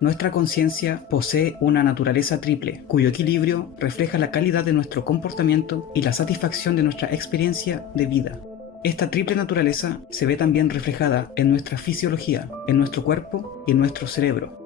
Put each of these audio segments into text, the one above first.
Nuestra conciencia posee una naturaleza triple, cuyo equilibrio refleja la calidad de nuestro comportamiento y la satisfacción de nuestra experiencia de vida. Esta triple naturaleza se ve también reflejada en nuestra fisiología, en nuestro cuerpo y en nuestro cerebro.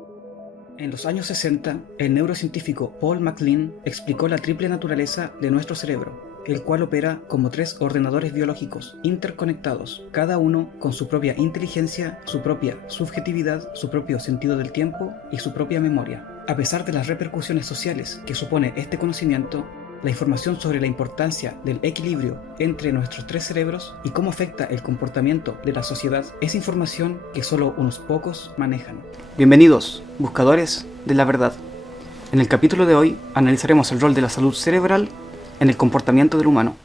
En los años 60, el neurocientífico Paul MacLean explicó la triple naturaleza de nuestro cerebro, el cual opera como 3 ordenadores biológicos interconectados, cada uno con su propia inteligencia, su propia subjetividad, su propio sentido del tiempo y su propia memoria. A pesar de las repercusiones sociales que supone este conocimiento, la información sobre la importancia del equilibrio entre nuestros 3 cerebros y cómo afecta el comportamiento de la sociedad es información que solo unos pocos manejan. Bienvenidos, buscadores de la verdad. En el capítulo de hoy analizaremos el rol de la salud cerebral en el comportamiento del humano.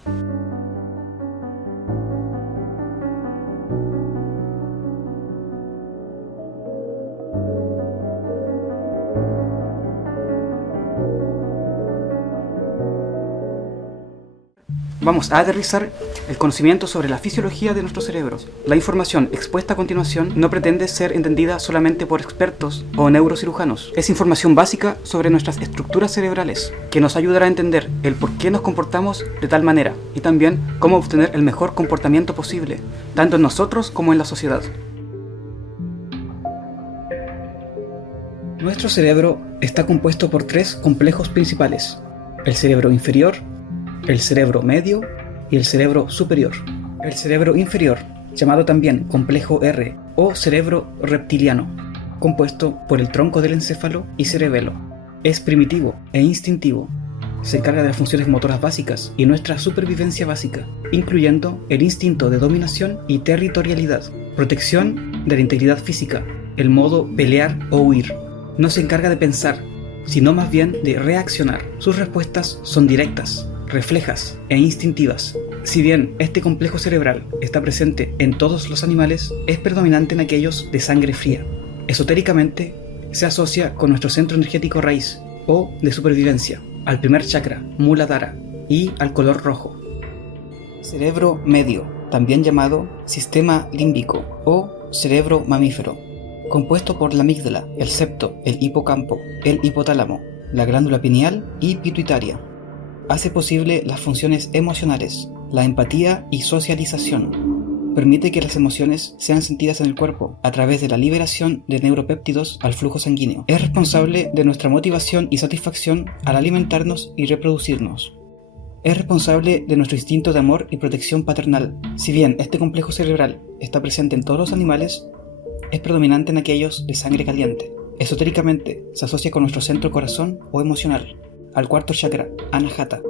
Vamos a aterrizar el conocimiento sobre la fisiología de nuestros cerebros. La información expuesta a continuación no pretende ser entendida solamente por expertos o neurocirujanos. Es información básica sobre nuestras estructuras cerebrales, que nos ayudará a entender el por qué nos comportamos de tal manera y también cómo obtener el mejor comportamiento posible, tanto en nosotros como en la sociedad. Nuestro cerebro está compuesto por 3 complejos principales: el cerebro inferior, el cerebro medio y el cerebro superior. El cerebro inferior, llamado también complejo R o cerebro reptiliano, compuesto por el tronco del encéfalo y cerebelo, es primitivo e instintivo. Se encarga de las funciones motoras básicas y nuestra supervivencia básica, incluyendo el instinto de dominación y territorialidad, protección de la integridad física, el modo pelear o huir. No se encarga de pensar, sino más bien de reaccionar. Sus respuestas son directas, reflejas e instintivas. Si bien este complejo cerebral está presente en todos los animales, es predominante en aquellos de sangre fría. Esotéricamente, se asocia con nuestro centro energético raíz o de supervivencia, al primer chakra, Muladhara, y al color rojo. Cerebro medio, también llamado sistema límbico o cerebro mamífero, compuesto por la amígdala, el septo, el hipocampo, el hipotálamo, la glándula pineal y pituitaria. Hace posible las funciones emocionales, la empatía y socialización. Permite que las emociones sean sentidas en el cuerpo a través de la liberación de neuropéptidos al flujo sanguíneo. Es responsable de nuestra motivación y satisfacción al alimentarnos y reproducirnos. Es responsable de nuestro instinto de amor y protección paternal. Si bien este complejo cerebral está presente en todos los animales, es predominante en aquellos de sangre caliente. Esotéricamente se asocia con nuestro centro corazón o emocional, al cuarto chakra, Anahata,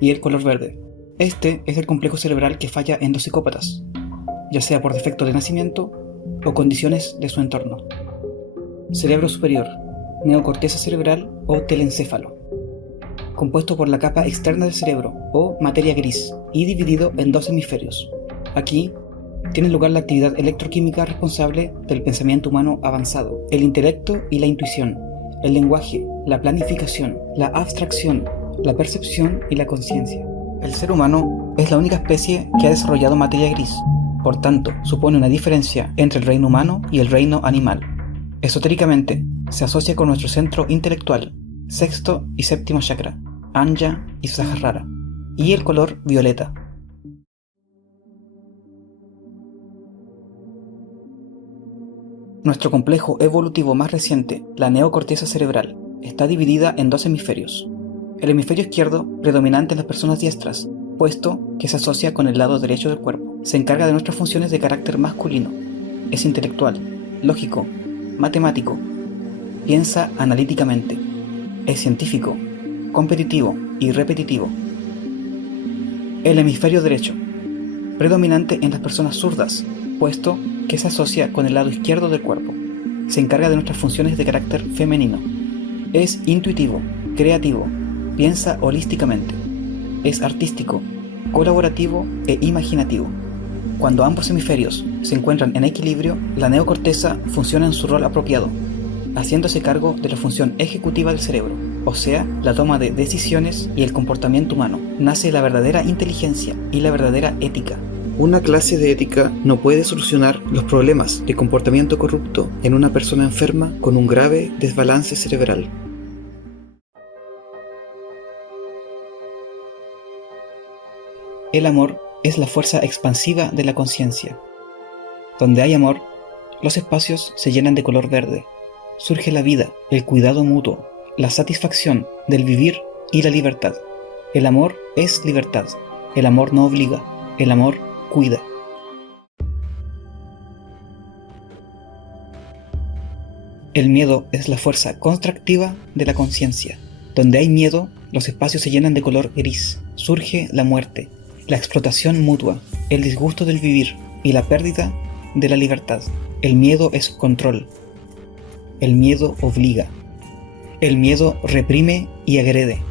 y el color verde. Este es el complejo cerebral que falla en los psicópatas, ya sea por defecto de nacimiento o condiciones de su entorno. Cerebro superior, neocorteza cerebral o telencéfalo, compuesto por la capa externa del cerebro o materia gris y dividido en 2 hemisferios. Aquí tiene lugar la actividad electroquímica responsable del pensamiento humano avanzado, el intelecto y la intuición, el lenguaje, la planificación, la abstracción, la percepción y la conciencia. El ser humano es la única especie que ha desarrollado materia gris, por tanto, supone una diferencia entre el reino humano y el reino animal. Esotéricamente, se asocia con nuestro centro intelectual, sexto y séptimo chakra, Anja y Sahasrara, y el color violeta. Nuestro complejo evolutivo más reciente, la neocorteza cerebral, está dividida en 2 hemisferios. El hemisferio izquierdo, predominante en las personas diestras, puesto que se asocia con el lado derecho del cuerpo, se encarga de nuestras funciones de carácter masculino. Es intelectual, lógico, matemático, piensa analíticamente, es científico, competitivo y repetitivo. El hemisferio derecho, predominante en las personas zurdas, puesto que se asocia con el lado izquierdo del cuerpo. Se encarga de nuestras funciones de carácter femenino. Es intuitivo, creativo, piensa holísticamente. Es artístico, colaborativo e imaginativo. Cuando ambos hemisferios se encuentran en equilibrio, la neocorteza funciona en su rol apropiado, haciéndose cargo de la función ejecutiva del cerebro, o sea, la toma de decisiones y el comportamiento humano. Nace la verdadera inteligencia y la verdadera ética. Una clase de ética no puede solucionar los problemas de comportamiento corrupto en una persona enferma con un grave desbalance cerebral. El amor es la fuerza expansiva de la conciencia. Donde hay amor, los espacios se llenan de color verde. Surge la vida, el cuidado mutuo, la satisfacción del vivir y la libertad. El amor es libertad. El amor no obliga. El amor cuida. El miedo es la fuerza contractiva de la conciencia. Donde hay miedo, los espacios se llenan de color gris. Surge la muerte, la explotación mutua, el disgusto del vivir y la pérdida de la libertad. El miedo es control. El miedo obliga. El miedo reprime y agrede.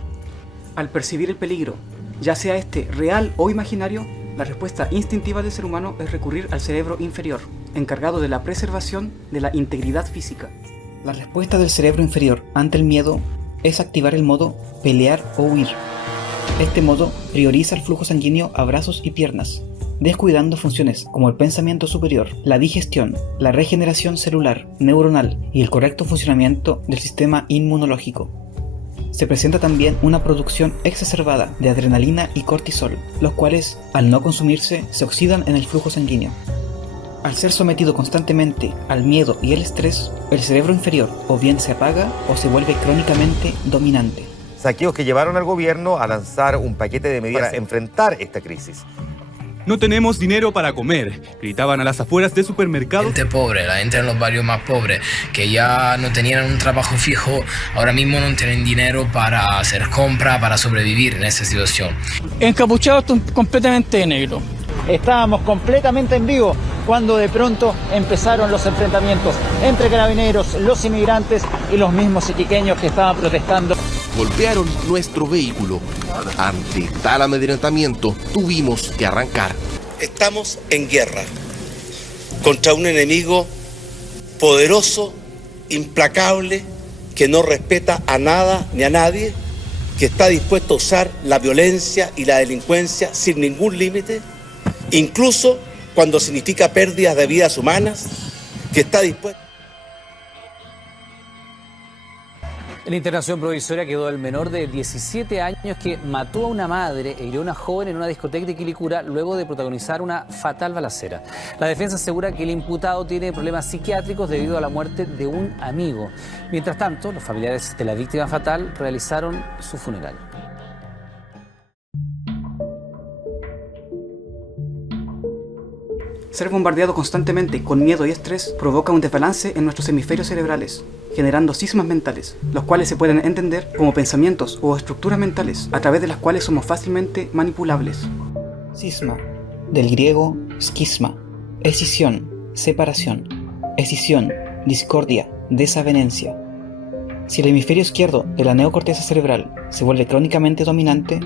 Al percibir el peligro, ya sea este real o imaginario, la respuesta instintiva del ser humano es recurrir al cerebro inferior, encargado de la preservación de la integridad física. La respuesta del cerebro inferior ante el miedo es activar el modo pelear o huir. Este modo prioriza el flujo sanguíneo a brazos y piernas, descuidando funciones como el pensamiento superior, la digestión, la regeneración celular, neuronal y el correcto funcionamiento del sistema inmunológico. Se presenta también una producción exacerbada de adrenalina y cortisol, los cuales, al no consumirse, se oxidan en el flujo sanguíneo. Al ser sometido constantemente al miedo y el estrés, el cerebro inferior o bien se apaga o se vuelve crónicamente dominante. Saqueos que llevaron al gobierno a lanzar un paquete de medidas para enfrentar esta crisis. No tenemos dinero para comer, gritaban a las afueras de supermercados. Gente pobre, la gente en los barrios más pobres, que ya no tenían un trabajo fijo, ahora mismo no tienen dinero para hacer compras, para sobrevivir en esa situación. Encapuchados completamente de negro. Estábamos completamente en vivo cuando de pronto empezaron los enfrentamientos entre carabineros, los inmigrantes y los mismos iquiqueños que estaban protestando. Golpearon nuestro vehículo. Ante tal amedrentamiento, tuvimos que arrancar. Estamos en guerra contra un enemigo poderoso, implacable, que no respeta a nada ni a nadie, que está dispuesto a usar la violencia y la delincuencia sin ningún límite, incluso cuando significa pérdidas de vidas humanas, que está dispuesto. En internación provisoria quedó el menor de 17 años que mató a una madre e hirió a una joven en una discoteca de Quilicura luego de protagonizar una fatal balacera. La defensa asegura que el imputado tiene problemas psiquiátricos debido a la muerte de un amigo. Mientras tanto, los familiares de la víctima fatal realizaron su funeral. Ser bombardeado constantemente con miedo y estrés provoca un desbalance en nuestros hemisferios cerebrales, generando cismas mentales, los cuales se pueden entender como pensamientos o estructuras mentales a través de las cuales somos fácilmente manipulables. Cisma, del griego esquisma, escisión, separación, escisión, discordia, desavenencia. Si el hemisferio izquierdo de la neocorteza cerebral se vuelve crónicamente dominante,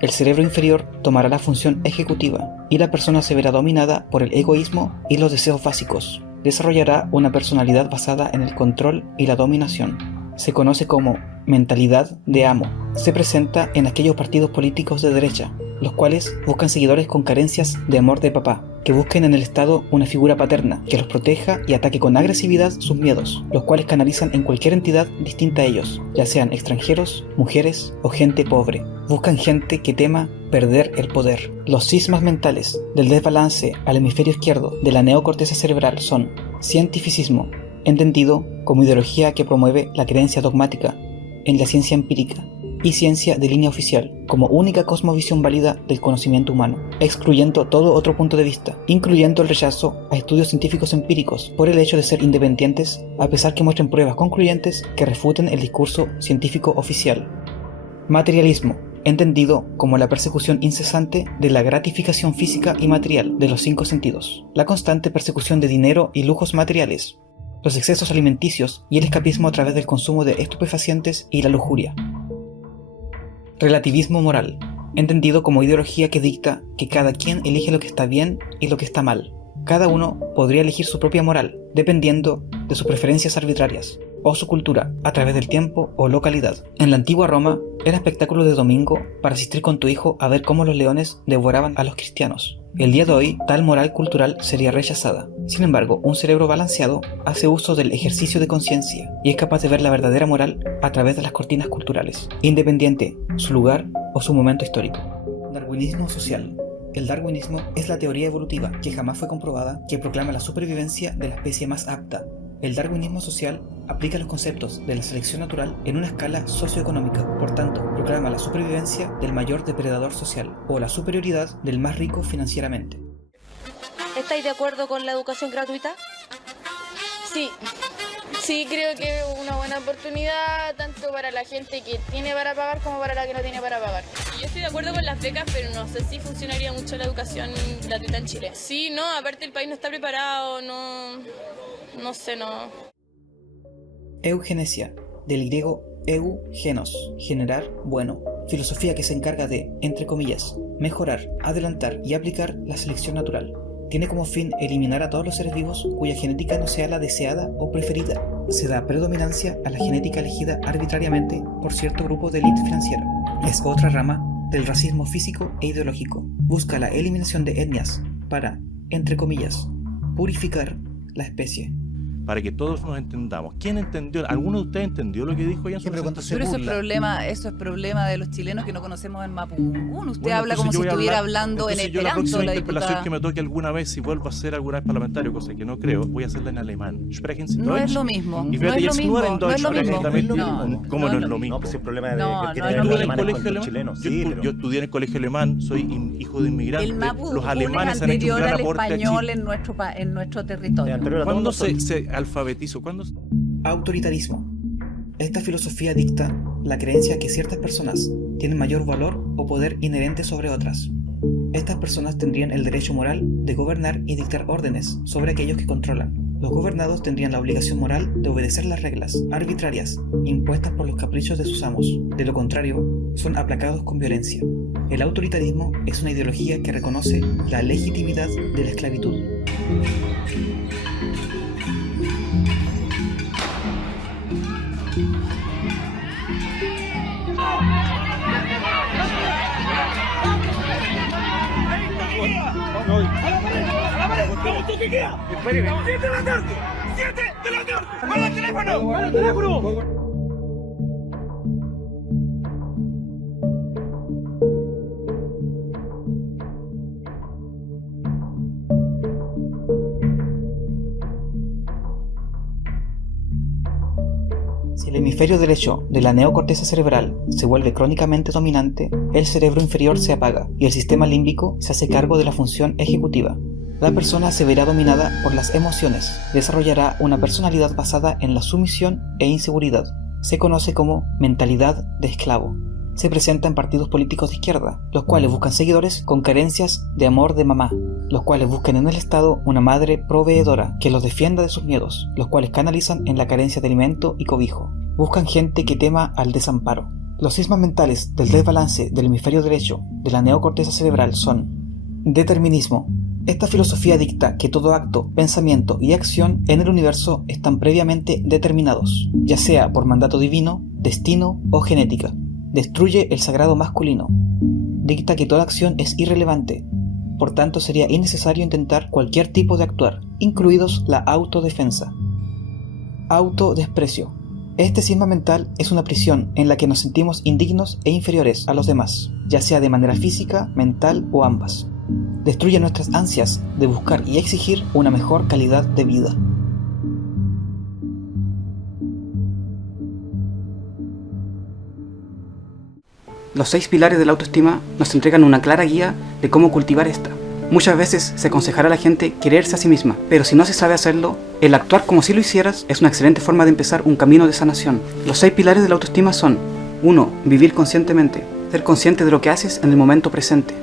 el cerebro inferior tomará la función ejecutiva y la persona se verá dominada por el egoísmo y los deseos básicos. Desarrollará una personalidad basada en el control y la dominación. Se conoce como mentalidad de amo. Se presenta en aquellos partidos políticos de derecha, los cuales buscan seguidores con carencias de amor de papá, que busquen en el Estado una figura paterna que los proteja y ataque con agresividad sus miedos, los cuales canalizan en cualquier entidad distinta a ellos, ya sean extranjeros, mujeres o gente pobre. Buscan gente que tema perder el poder. Los cismas mentales del desbalance al hemisferio izquierdo de la neocorteza cerebral son cientificismo, entendido como ideología que promueve la creencia dogmática en la ciencia empírica, y ciencia de línea oficial como única cosmovisión válida del conocimiento humano, excluyendo todo otro punto de vista, incluyendo el rechazo a estudios científicos empíricos por el hecho de ser independientes, a pesar que muestren pruebas concluyentes que refuten el discurso científico oficial. Materialismo, entendido como la persecución incesante de la gratificación física y material de los 5 sentidos, la constante persecución de dinero y lujos materiales, los excesos alimenticios y el escapismo a través del consumo de estupefacientes y la lujuria. Relativismo moral, entendido como ideología que dicta que cada quien elige lo que está bien y lo que está mal. Cada uno podría elegir su propia moral, dependiendo de sus preferencias arbitrarias, o su cultura, a través del tiempo o localidad. En la antigua Roma, era espectáculo de domingo para asistir con tu hijo a ver cómo los leones devoraban a los cristianos. El día de hoy, tal moral cultural sería rechazada. Sin embargo, un cerebro balanceado hace uso del ejercicio de conciencia y es capaz de ver la verdadera moral a través de las cortinas culturales, independiente su lugar o su momento histórico. Darwinismo social. El darwinismo es la teoría evolutiva, que jamás fue comprobada, que proclama la supervivencia de la especie más apta. El darwinismo social aplica los conceptos de la selección natural en una escala socioeconómica, por tanto, proclama la supervivencia del mayor depredador social o la superioridad del más rico financieramente. ¿Estáis de acuerdo con la educación gratuita? Sí, creo que es una buena oportunidad tanto para la gente que tiene para pagar como para la que no tiene para pagar. Yo estoy de acuerdo con las becas, pero no sé si funcionaría mucho la educación gratuita en Chile. Sí, no, aparte el país no está preparado, no sé. Eugenesia, del griego eugenos, generar, bueno, filosofía que se encarga de, entre comillas, mejorar, adelantar y aplicar la selección natural. Tiene como fin eliminar a todos los seres vivos cuya genética no sea la deseada o preferida. Se da predominancia a la genética elegida arbitrariamente por cierto grupo de élite financiera. Es otra rama del racismo físico e ideológico. Busca la eliminación de etnias para, entre comillas, purificar la especie. Para que todos nos entendamos. ¿Quién entendió? ¿Alguno de ustedes entendió lo que dijo ella en su presentación? Pero eso es problema de los chilenos que no conocemos el mapudungún. Usted habla como si estuviera hablando en esperanto. Yo la próxima interpelación diputada que me toque alguna vez, si vuelvo a ser alguna vez parlamentario, cosa que no creo, voy a hacerla en alemán. No es lo mismo. No es lo mismo. ¿Cómo no es lo mismo? No, pues el problema de los chilenos. Yo estudié en el colegio alemán, soy hijo de inmigrantes. El mapudungún los alemanes es han hecho un gran anterior al aporte español en nuestro territorio. ¿Cuándo se alfabetizó? ¿Cuándo? Autoritarismo. Esta filosofía dicta la creencia que ciertas personas tienen mayor valor o poder inherente sobre otras. Estas personas tendrían el derecho moral de gobernar y dictar órdenes sobre aquellos que controlan. Los gobernados tendrían la obligación moral de obedecer las reglas arbitrarias impuestas por los caprichos de sus amos. De lo contrario, son aplacados con violencia. El autoritarismo es una ideología que reconoce la legitimidad de la esclavitud. Si el hemisferio derecho de la neocorteza cerebral se vuelve crónicamente dominante, el cerebro inferior se apaga y el sistema límbico se hace cargo de la función ejecutiva. La persona se verá dominada por las emociones, desarrollará una personalidad basada en la sumisión e inseguridad. Se conoce como mentalidad de esclavo. Se presenta en partidos políticos de izquierda, los cuales buscan seguidores con carencias de amor de mamá, los cuales buscan en el Estado una madre proveedora que los defienda de sus miedos, los cuales canalizan en la carencia de alimento y cobijo. Buscan gente que tema al desamparo. Los sismos mentales del desbalance del hemisferio derecho de la neocorteza cerebral son determinismo. Esta filosofía dicta que todo acto, pensamiento y acción en el universo están previamente determinados, ya sea por mandato divino, destino o genética. Destruye el sagrado masculino. Dicta que toda acción es irrelevante, por tanto sería innecesario intentar cualquier tipo de actuar, incluidos la autodefensa. Autodesprecio. Este cisma mental es una prisión en la que nos sentimos indignos e inferiores a los demás, ya sea de manera física, mental o ambas. Destruye nuestras ansias de buscar y exigir una mejor calidad de vida. Los 6 pilares de la autoestima nos entregan una clara guía de cómo cultivar esta. Muchas veces se aconsejará a la gente quererse a sí misma, pero si no se sabe hacerlo, el actuar como si lo hicieras es una excelente forma de empezar un camino de sanación. Los 6 pilares de la autoestima son: 1. Vivir conscientemente, ser consciente de lo que haces en el momento presente.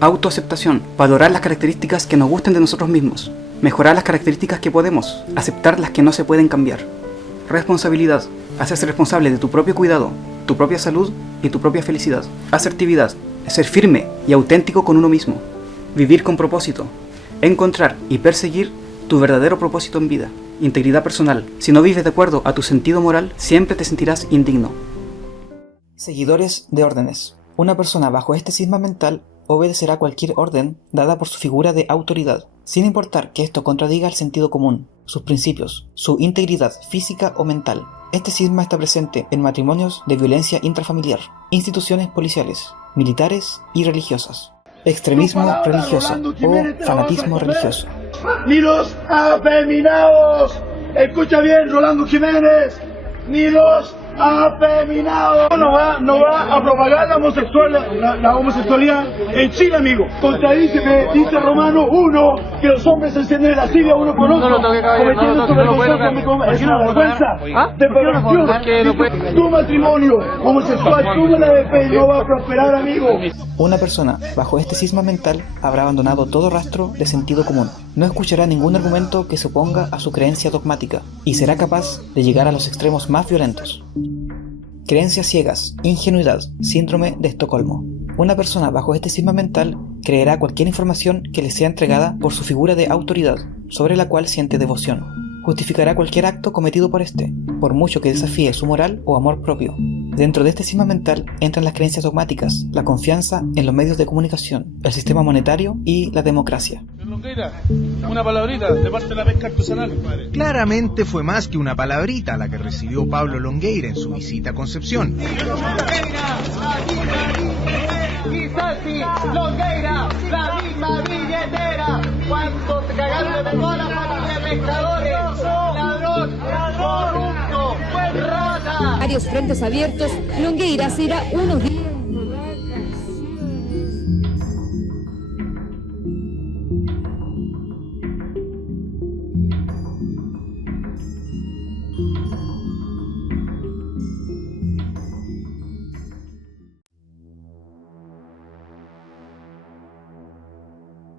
Autoaceptación, valorar las características que nos gusten de nosotros mismos, mejorar las características que podemos, aceptar las que no se pueden cambiar. Responsabilidad, hacerse responsable de tu propio cuidado, tu propia salud y tu propia felicidad. Asertividad, ser firme y auténtico con uno mismo. Vivir con propósito, encontrar y perseguir tu verdadero propósito en vida. Integridad personal, si no vives de acuerdo a tu sentido moral, siempre te sentirás indigno. Seguidores de órdenes. Una persona bajo este cisma mental obedecerá cualquier orden dada por su figura de autoridad, sin importar que esto contradiga el sentido común, sus principios, su integridad física o mental. Este cisma está presente en matrimonios de violencia intrafamiliar, instituciones policiales, militares y religiosas, extremismo religioso o fanatismo religioso. Ni los afeminados, escucha bien, Rolando Jiménez, ni los afeminados. No va a propagar la homosexualidad en Chile, amigo. Contradice, dice Romano 1, que los hombres se encienden en la Siria uno con otro, cometiendo es una vergüenza de perversión. Tu matrimonio homosexual, tú no la defendes, no va a prosperar, amigo. Una persona bajo este cisma mental habrá abandonado todo rastro de sentido común. No escuchará ningún argumento que se oponga a su creencia dogmática y será capaz de llegar a los extremos más violentos. Creencias ciegas, ingenuidad, síndrome de Estocolmo. Una persona bajo este cisma mental creerá cualquier información que le sea entregada por su figura de autoridad, sobre la cual siente devoción. Justificará cualquier acto cometido por este, por mucho que desafíe su moral o amor propio. Dentro de este cisma mental entran las creencias dogmáticas, la confianza en los medios de comunicación, el sistema monetario y la democracia. Una palabrita de parte de la pesca artesanal. Claramente fue más que una palabrita la que recibió Pablo Longueira en su visita a Concepción. Longueira, la misma billetera. ¿Cuánto te cagaste de bola para de pescadores? Ladrón, corrupto, rata. Varios frentes abiertos, Longueira será unos días.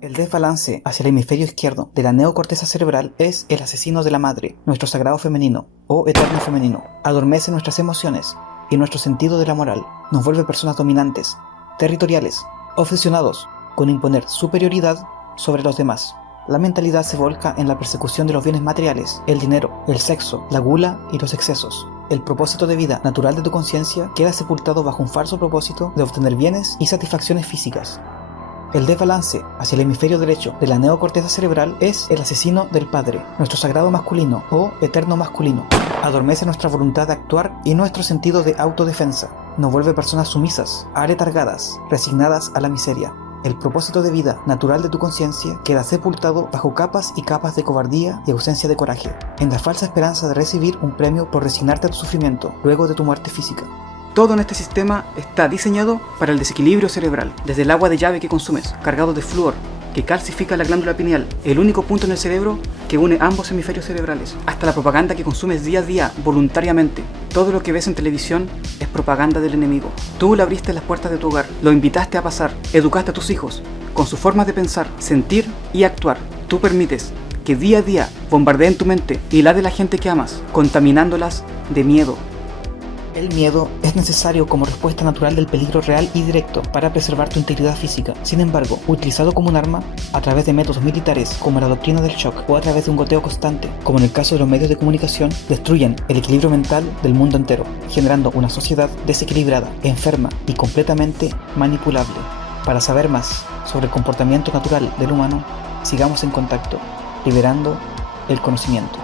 El desbalance hacia el hemisferio izquierdo de la neocorteza cerebral es el asesino de la madre, nuestro sagrado femenino o eterno femenino. Adormece nuestras emociones y nuestro sentido de la moral. Nos vuelve personas dominantes, territoriales, obsesionados con imponer superioridad sobre los demás. La mentalidad se volca en la persecución de los bienes materiales, el dinero, el sexo, la gula y los excesos. El propósito de vida natural de tu conciencia queda sepultado bajo un falso propósito de obtener bienes y satisfacciones físicas. El desbalance hacia el hemisferio derecho de la neocorteza cerebral es el asesino del padre, nuestro sagrado masculino o eterno masculino. Adormece nuestra voluntad de actuar y nuestro sentido de autodefensa. Nos vuelve personas sumisas, aletargadas, resignadas a la miseria. El propósito de vida natural de tu conciencia queda sepultado bajo capas y capas de cobardía y ausencia de coraje, en la falsa esperanza de recibir un premio por resignarte a tu sufrimiento luego de tu muerte física. Todo en este sistema está diseñado para el desequilibrio cerebral, desde el agua de llave que consumes, cargado de flúor, que calcifica la glándula pineal, el único punto en el cerebro que une ambos hemisferios cerebrales, hasta la propaganda que consumes día a día, voluntariamente. Todo lo que ves en televisión es propaganda del enemigo. Tú le abriste las puertas de tu hogar, lo invitaste a pasar, educaste a tus hijos, con sus formas de pensar, sentir y actuar. Tú permites que día a día bombardeen tu mente y la de la gente que amas, contaminándolas de miedo. El miedo es necesario como respuesta natural del peligro real y directo para preservar tu integridad física. Sin embargo, utilizado como un arma, a través de métodos militares como la doctrina del shock o a través de un goteo constante, como en el caso de los medios de comunicación, destruyen el equilibrio mental del mundo entero, generando una sociedad desequilibrada, enferma y completamente manipulable. Para saber más sobre el comportamiento natural del humano, sigamos en contacto, liberando el conocimiento.